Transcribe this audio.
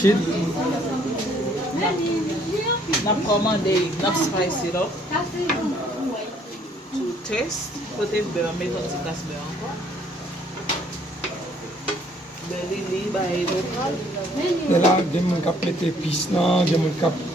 Rachid. N'a commandé enough spicy up to taste. Côté beurre, mais comme c'est casse beurre encore. Beurre li, bah, local. Et là, il y a des gens qui mettent épices, il y a des gens qui